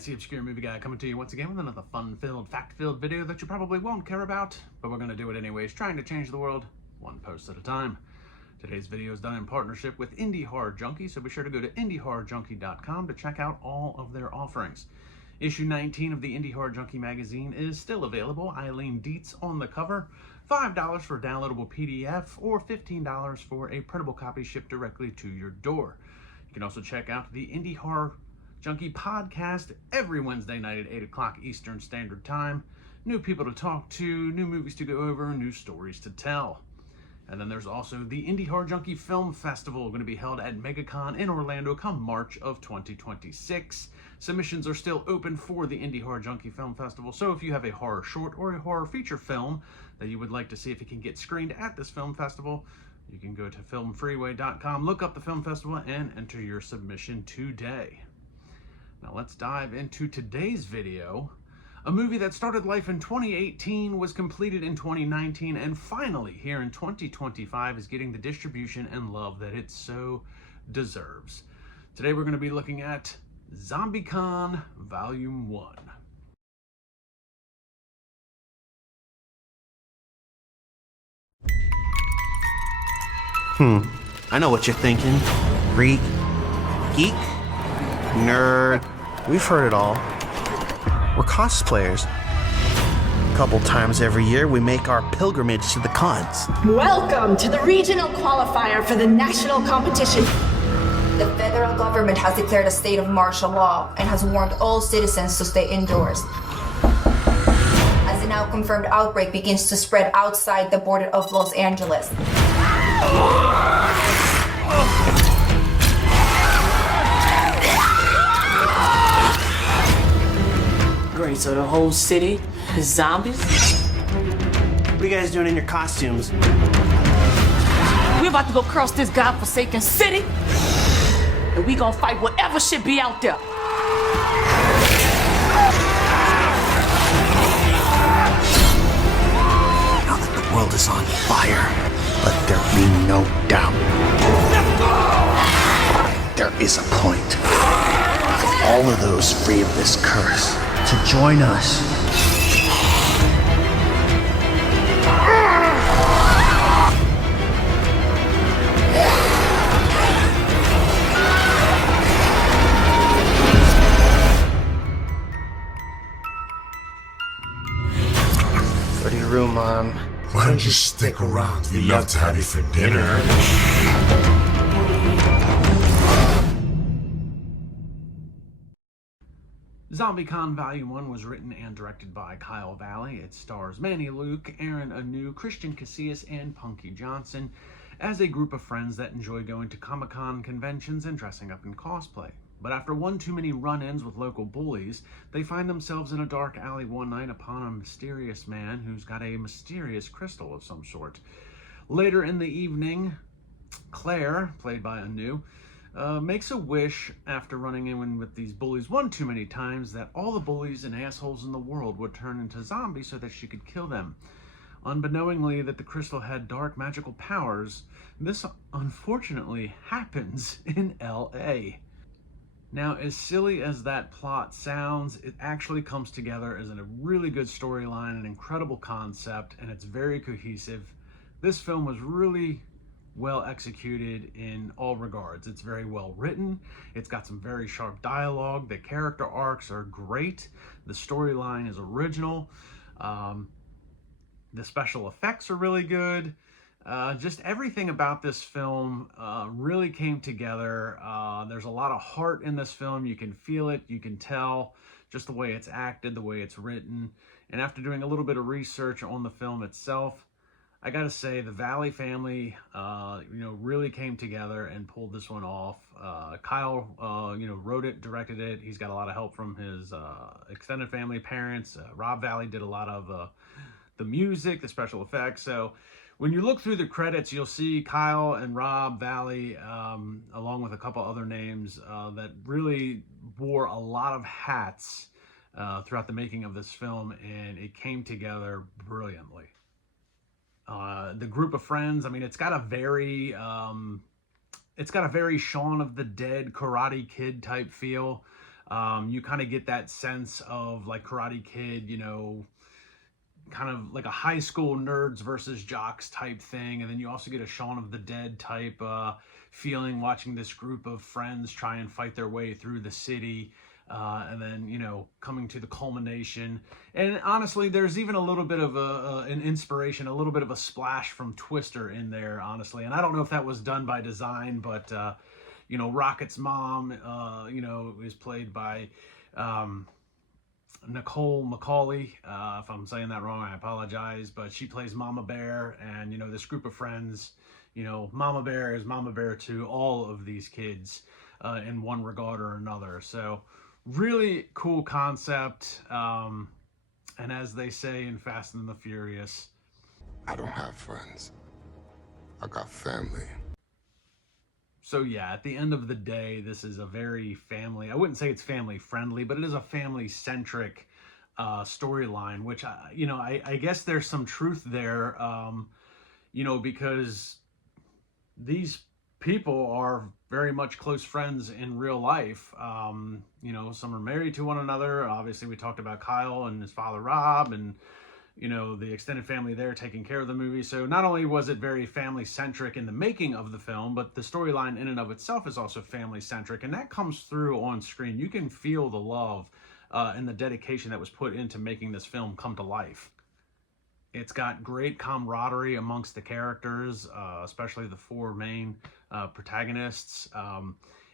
Fancy Obscure Movie Guy coming to you once again with another fun-filled, fact-filled video that you probably won't care about, but we're going to do it anyways, trying to change the world one post at a time. Today's video is done in partnership with Indie Horror Junkie, so be sure to go to indiehorrorjunkie.com to check out all of their offerings. Issue 19 of the Indie Horror Junkie magazine is still available. Eileen Dietz on the cover, $5 for a downloadable PDF, or $15 for a printable copy shipped directly to your door. You can also check out the Indie Horror Junkie podcast every Wednesday night at 8 o'clock Eastern Standard Time. New people to talk to, new movies to go over, new stories to tell. And then there's also the Indie Horror Junkie Film Festival, going to be held at MegaCon in Orlando come March of 2026. Submissions are still open for the Indie Horror Junkie Film Festival, so if you have a horror short or a horror feature film that you would like to see if it can get screened at this film festival, you can go to filmfreeway.com, look up the film festival, and enter your submission today. Now let's dive into today's video. A movie that started life in 2018, was completed in 2019, and finally here in 2025 is getting the distribution and love that it so deserves. Today we're going to be looking at ZombieCon Vol.1. I know what you're thinking. Freak, geek, nerd. We've heard it all. We're cosplayers. A couple times every year, we make our pilgrimage to the cons. Welcome to the regional qualifier for the national competition. The federal government has declared a state of martial law and has warned all citizens to stay indoors. As the now confirmed outbreak begins to spread outside the border of Los Angeles. Great, so the whole city is zombies? What are you guys doing in your costumes? We about to go cross this godforsaken city, and we gonna fight whatever shit be out there. Now that the world is on fire, let there be no doubt. There is a point for all of those free of this curse to join us. Go to your room, Mom. Why don't you stick around? We'd love to have you for dinner. ZombieCon Vol.1 was written and directed by Kyle Valley. It stars Manny Luke, Aaron Anu, Christian Casillas, and Punky Johnson as a group of friends that enjoy going to Comic-Con conventions and dressing up in cosplay. But after one too many run-ins with local bullies, they find themselves in a dark alley one night upon a mysterious man who's got a mysterious crystal of some sort. Later in the evening, Claire, played by Anu, makes a wish after running in with these bullies one too many times that all the bullies and assholes in the world would turn into zombies so that she could kill them. Unbeknowingly that the crystal had dark magical powers, this unfortunately happens in LA. Now, as silly as that plot sounds, it actually comes together as a really good storyline, an incredible concept, and it's very cohesive. This film was really well executed in all regards. It's very well written. It's got some very sharp dialogue. The character arcs are great. The storyline is original. The special effects are really good. Just everything about this film really came together. There's a lot of heart in this film. You can feel it. You can tell just the way it's acted, the way it's written. And after doing a little bit of research on the film itself, I gotta say the Valley family, really came together and pulled this one off. Kyle, wrote it, directed it. He's got a lot of help from his extended family, parents. Rob Valley did a lot of the music, the special effects. So when you look through the credits, you'll see Kyle and Rob Valley, along with a couple other names that really wore a lot of hats throughout the making of this film, and it came together brilliantly. The group of friends, I mean, it's got a very Shaun of the Dead, Karate Kid type feel. You kind of get that sense of like Karate Kid, you know, kind of like a high school nerds versus jocks type thing. And then you also get a Shaun of the Dead type feeling watching this group of friends try and fight their way through the city. And then, you know, coming to the culmination. And honestly, there's even a little bit of an inspiration, a little bit of a splash from Twister in there, honestly. And I don't know if that was done by design, but, you know, Rocket's mom, you know, is played by Nicole McCauley. If I'm saying that wrong, I apologize. But she plays Mama Bear. And, you know, this group of friends, you know, Mama Bear is Mama Bear to all of these kids in one regard or another. So, really cool concept, and as they say in Fast and the Furious, I don't have friends. I got family. So yeah, at the end of the day, this is a very family, I wouldn't say it's family friendly, but it is a family centric storyline, which, you know, I guess there's some truth there, you know, because these people are very much close friends in real life. You know, some are married to one another. Obviously, we talked about Kyle and his father, Rob, and, you know, the extended family there taking care of the movie. So not only was it very family-centric in the making of the film, but the storyline in and of itself is also family-centric, and that comes through on screen. You can feel the love and the dedication that was put into making this film come to life. It's got great camaraderie amongst the characters, especially the four main protagonists.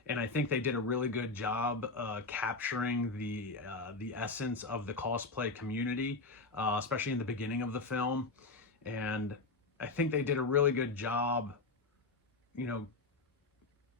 And I think they did a really good job capturing the essence of the cosplay community, especially in the beginning of the film. And I think they did a really good job, you know,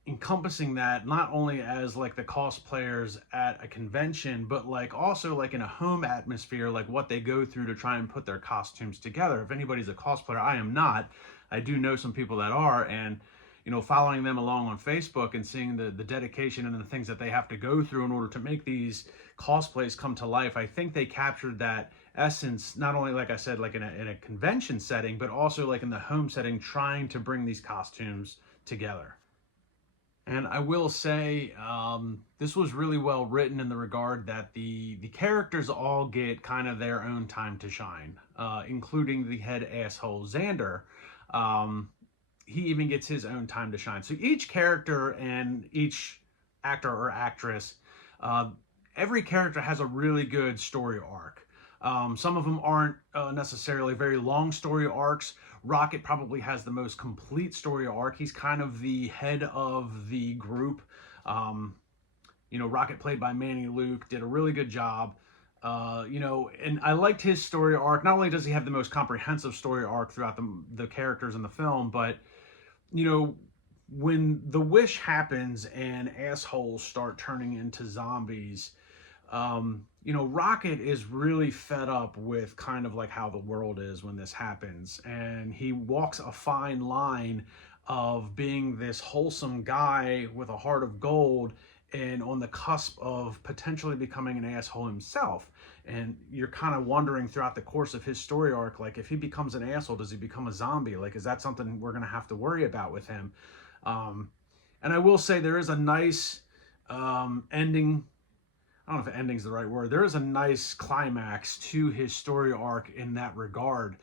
encompassing that not only as like the cosplayers at a convention, but like also like in a home atmosphere, like what they go through to try and put their costumes together. If anybody's a cosplayer, I am not. I do know some people that are, and, you know, following them along on Facebook and seeing the dedication and the things that they have to go through in order to make these cosplays come to life, I think they captured that essence, not only, like I said, like in a convention setting, but also like in the home setting, trying to bring these costumes together. And I will say, this was really well written in the regard that the characters all get kind of their own time to shine, including the head asshole, Xander. He even gets his own time to shine. So each character and each actor or actress, every character has a really good story arc. Some of them aren't necessarily very long story arcs. Rocket probably has the most complete story arc. He's kind of the head of the group. You know, Rocket, played by Manny Luke, did a really good job. You know, and I liked his story arc. Not only does he have the most comprehensive story arc throughout the characters in the film, but, you know, when the wish happens and assholes start turning into zombies, you know, Rocket is really fed up with kind of like how the world is when this happens. And he walks a fine line of being this wholesome guy with a heart of gold and on the cusp of potentially becoming an asshole himself. And you're kind of wondering throughout the course of his story arc, like, if he becomes an asshole, does he become a zombie? Like, is that something we're going to have to worry about with him? And I will say there is a nice ending. I don't know if ending's the right word. There is a nice climax to his story arc in that regard.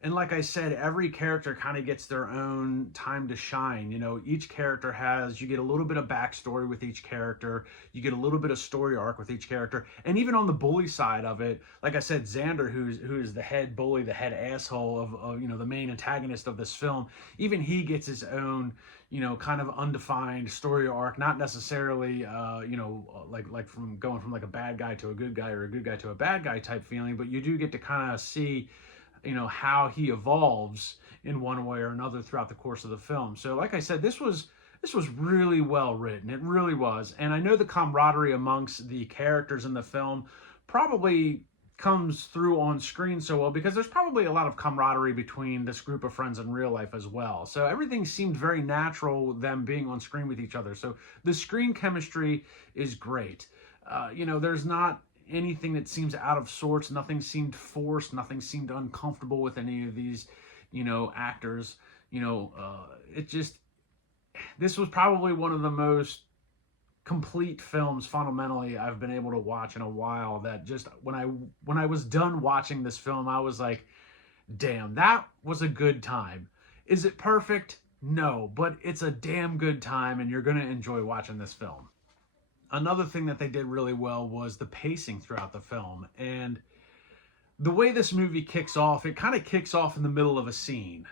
And like I said, every character kind of gets their own time to shine. You know, each character has, you get a little bit of backstory with each character. You get a little bit of story arc with each character. And even on the bully side of it, like I said, Xander, who is the head bully, the head asshole of, you know, the main antagonist of this film, even he gets his own, you know, kind of undefined story arc, not necessarily, you know, like from going from like a bad guy to a good guy or a good guy to a bad guy type feeling, but you do get to kind of see, you know, how he evolves in one way or another throughout the course of the film. So like I said, this was really well written. It really was. And I know the camaraderie amongst the characters in the film probably comes through on screen so well because there's probably a lot of camaraderie between this group of friends in real life as well. So everything seemed very natural, them being on screen with each other. So the screen chemistry is great. You know, there's not anything that seems out of sorts. Nothing seemed forced. Nothing seemed uncomfortable with any of these, you know, actors. You know, this was probably one of the most complete films fundamentally I've been able to watch in a while that just when I was done watching this film, I was like, damn, that was a good time. Is it perfect? No, but it's a damn good time and you're going to enjoy watching this film. Another thing that they did really well was the pacing throughout the film. And the way this movie kicks off, it kind of kicks off in the middle of a scene,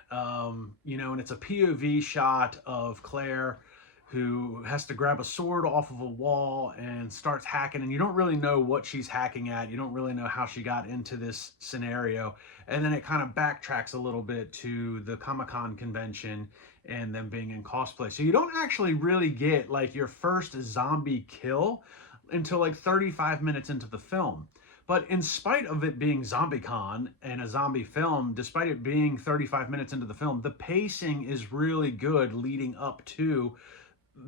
you know, and it's a POV shot of Claire who has to grab a sword off of a wall and starts hacking, and you don't really know what she's hacking at. You don't really know how she got into this scenario. And then it kind of backtracks a little bit to the Comic-Con convention and them being in cosplay. So you don't actually really get like your first zombie kill until like 35 minutes into the film. But in spite of it being ZombieCon and a zombie film, despite it being 35 minutes into the film, the pacing is really good leading up to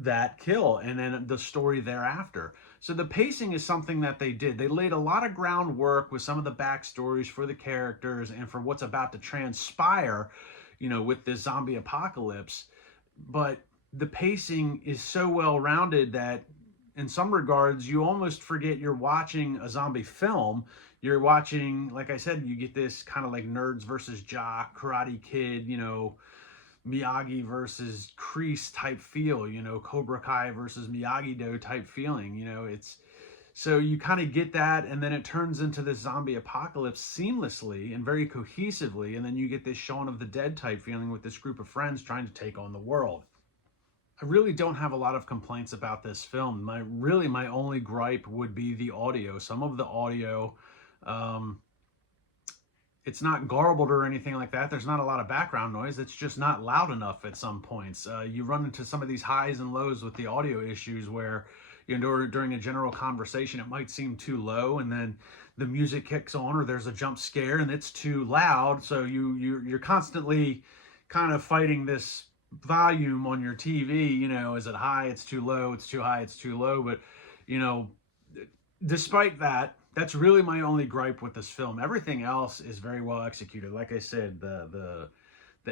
that kill and then the story thereafter. So the pacing is something that they did. They laid a lot of groundwork with some of the backstories for the characters and for what's about to transpire, you know, with this zombie apocalypse. But the pacing is so well rounded that in some regards, you almost forget you're watching a zombie film. You're watching, like I said, you get this kind of like nerds versus jock, Karate Kid, you know, Miyagi versus Kreese type feel, you know, Cobra Kai versus Miyagi-Do type feeling, you know, it's, so you kind of get that, and then it turns into this zombie apocalypse seamlessly and very cohesively, and then you get this Shaun of the Dead type feeling with this group of friends trying to take on the world. I really don't have a lot of complaints about this film. My only gripe would be the audio. Some of the audio, it's not garbled or anything like that. There's not a lot of background noise. It's just not loud enough at some points. You run into some of these highs and lows with the audio issues where, you know, during a general conversation, it might seem too low, and then the music kicks on, or there's a jump scare and it's too loud. So you're constantly kind of fighting this volume on your TV, you know, is it high, it's too low, it's too high, it's too low. But, you know, despite that, that's really my only gripe with this film. Everything else is very well executed. Like I said, the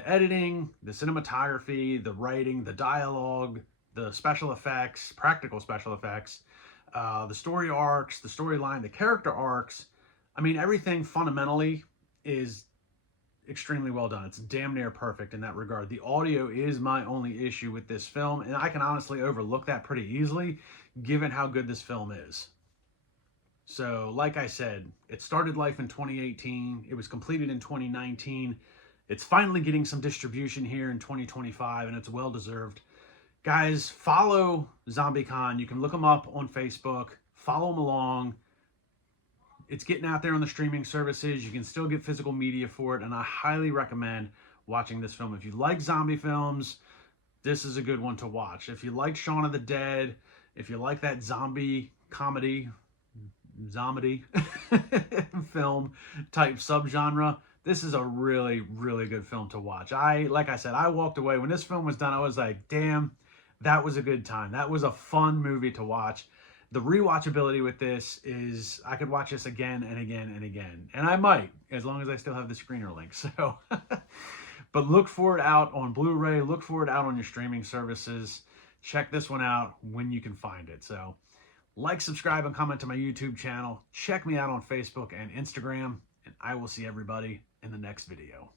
editing, the cinematography, the writing, the dialogue, the special effects, practical special effects, the story arcs, the storyline, the character arcs. I mean, everything fundamentally is extremely well done. It's damn near perfect in that regard. The audio is my only issue with this film, and I can honestly overlook that pretty easily given how good this film is. So, like I said, it started life in 2018. It was completed in 2019. It's finally getting some distribution here in 2025, and it's well deserved. Guys, follow ZombieCon. You can look them up on Facebook. Follow them along. It's getting out there on the streaming services. You can still get physical media for it, and I highly recommend watching this film. If you like zombie films, this is a good one to watch. If you like Shaun of the Dead, if you like that zombie comedy, film type subgenre, this is a really, really good film to watch. Like I said, I walked away. When this film was done, I was like, damn, that was a good time. That was a fun movie to watch. The rewatchability with this is, I could watch this again and again and again. And I might, as long as I still have the screener link. So, but look for it out on Blu-ray. Look for it out on your streaming services. Check this one out when you can find it. So, like, subscribe, and comment to my YouTube channel. Check me out on Facebook and Instagram. And I will see everybody in the next video.